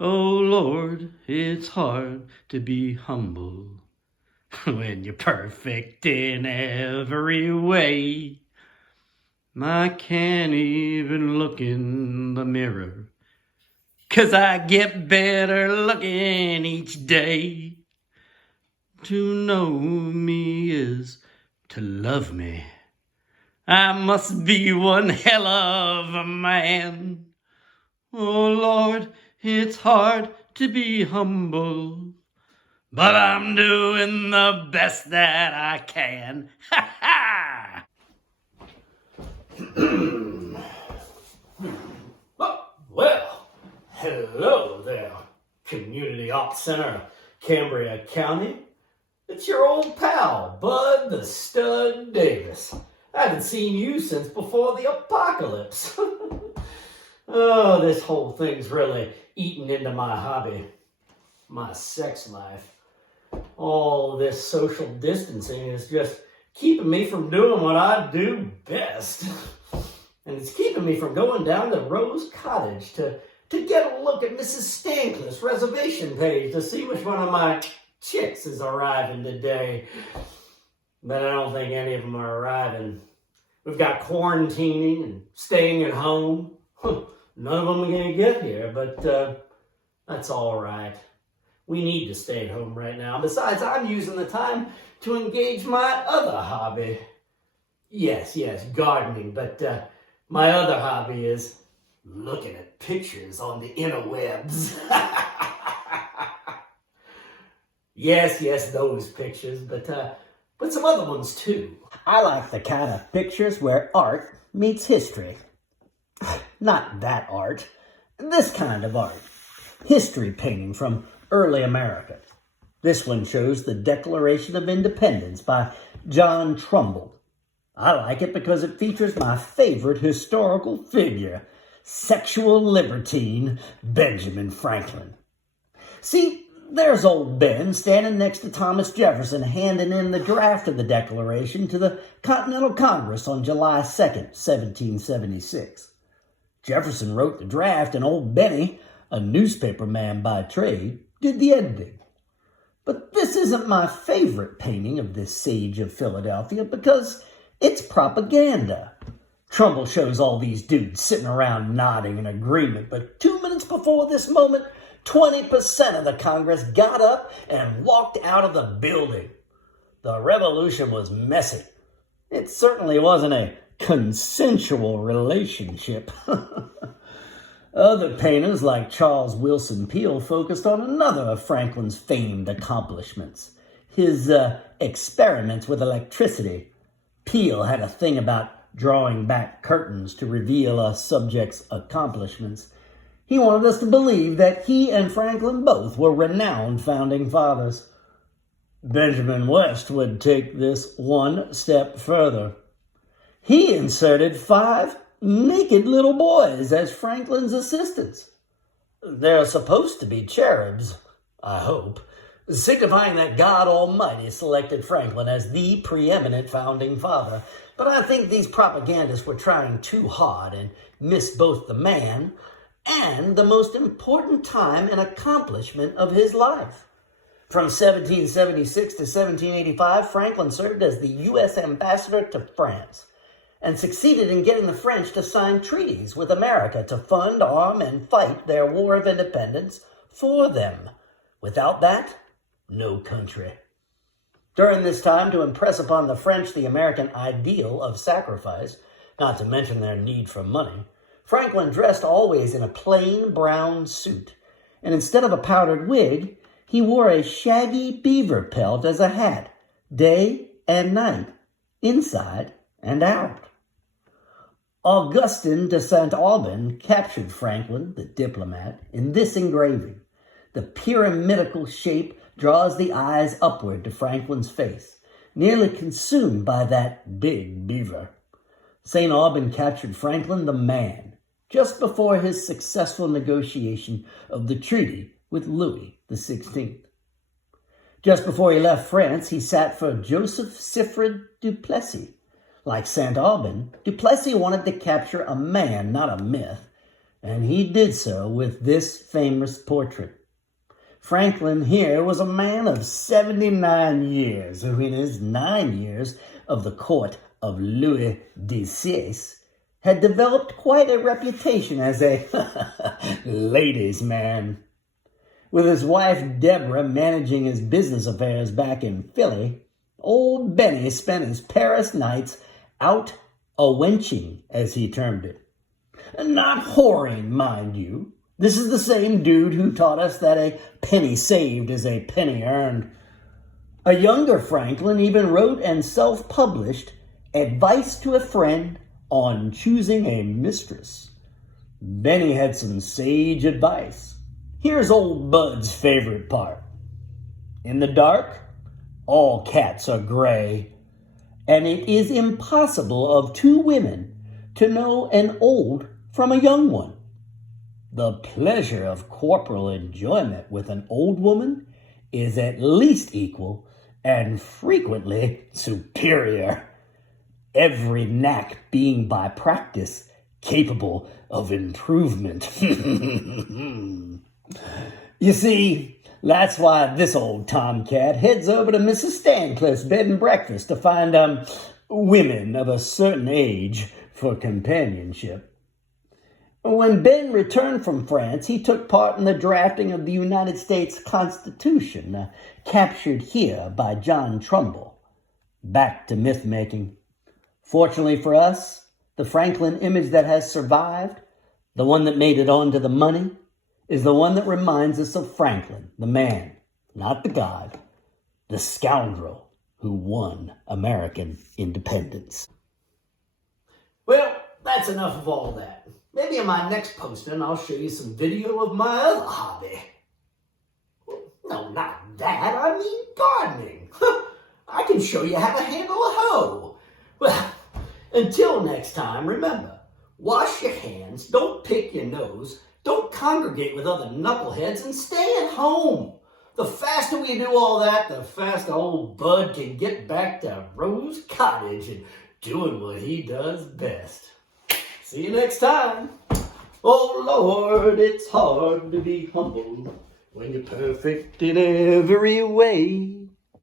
Oh Lord, it's hard to be humble when you're perfect in every way. I can't even look in the mirror, 'cause I get better looking each day. To know me is to love me. I must be one hell of a man. Oh Lord, it's hard to be humble, but I'm doing the best that I can. Ha ha! Well, hello there, Community Ops Center, Cambria County. It's your old pal, Bud the Stud Davis. I haven't seen you since before the apocalypse. Oh, this whole thing's really eaten into my hobby, my sex life. All this social distancing is just keeping me from doing what I do best. And it's keeping me from going down to Rose Cottage to get a look at Mrs. Stankless' reservation page to see which one of my chicks is arriving today. But I don't think any of them are arriving. We've got quarantining and staying at home. None of them are going to get here, but that's all right. We need to stay at home right now. Besides, I'm using the time to engage my other hobby. Yes, gardening, but my other hobby is looking at pictures on the interwebs. Yes, those pictures, but some other ones too. I like the kind of pictures where art meets history. Not that art, this kind of art. History painting from early America. This one shows the Declaration of Independence by John Trumbull. I like it because it features my favorite historical figure, sexual libertine Benjamin Franklin. See, there's old Ben standing next to Thomas Jefferson handing in the draft of the Declaration to the Continental Congress on July 2nd, 1776. Jefferson wrote the draft, and old Benny, a newspaper man by trade, did the editing. But this isn't my favorite painting of this sage of Philadelphia because it's propaganda. Trumbull shows all these dudes sitting around nodding in agreement, but 2 minutes before this moment, 20% of the Congress got up and walked out of the building. The revolution was messy. It certainly wasn't a consensual relationship. Other painters like Charles Willson Peale focused on another of Franklin's famed accomplishments, his experiments with electricity. Peale had a thing about drawing back curtains to reveal a subject's accomplishments. He wanted us to believe that he and Franklin both were renowned founding fathers. Benjamin West would take this one step further. He inserted 5 naked little boys as Franklin's assistants. They're supposed to be cherubs, I hope, signifying that God Almighty selected Franklin as the preeminent founding father. But I think these propagandists were trying too hard and missed both the man and the most important time and accomplishment of his life. From 1776 to 1785, Franklin served as the U.S. ambassador to France and succeeded in getting the French to sign treaties with America to fund, arm, and fight their War of Independence for them. Without that, no country. During this time, to impress upon the French the American ideal of sacrifice, not to mention their need for money, Franklin dressed always in a plain brown suit, and instead of a powdered wig, he wore a shaggy beaver pelt as a hat, day and night, inside and out. Augustin de Saint-Aubin captured Franklin, the diplomat, in this engraving. The pyramidical shape draws the eyes upward to Franklin's face, nearly consumed by that big beaver. St. Aubin captured Franklin the man just before his successful negotiation of the treaty with Louis XVI. Just before he left France, he sat for Joseph Siffred Duplessis. Like St. Aubin, Duplessis wanted to capture a man, not a myth, and he did so with this famous portrait. Franklin here was a man of 79 years, who in his 9 years of the court of Louis XVI had developed quite a reputation as a ladies' man. With his wife Deborah managing his business affairs back in Philly, old Benny spent his Paris nights out a-wenching, as he termed it. Not whoring, mind you. This is the same dude who taught us that a penny saved is a penny earned. A younger Franklin even wrote and self-published Advice to a Friend on Choosing a Mistress. Benny had some sage advice. Here's old Bud's favorite part. In the dark, all cats are gray, and it is impossible of two women to know an old from a young one. The pleasure of corporal enjoyment with an old woman is at least equal and frequently superior, every knack being by practice capable of improvement. You see, that's why this old tomcat heads over to Mrs. Stancliffe's bed and breakfast to find women of a certain age for companionship. When Ben returned from France, he took part in the drafting of the United States Constitution, captured here by John Trumbull. Back to myth-making. Fortunately for us, the Franklin image that has survived, the one that made it onto the money, is the one that reminds us of Franklin, the man, not the god, the scoundrel who won American independence. Well, that's enough of all that. Maybe in my next posting, I'll show you some video of my other hobby. Well, no, not that. I mean gardening. I can show you how to handle a hoe. Well, until next time, remember, wash your hands, don't pick your nose, don't congregate with other knuckleheads, and stay at home. The faster we do all that, the faster old Bud can get back to Rose Cottage and doing what he does best. See you next time. Oh Lord, it's hard to be humble when you're perfect in every way.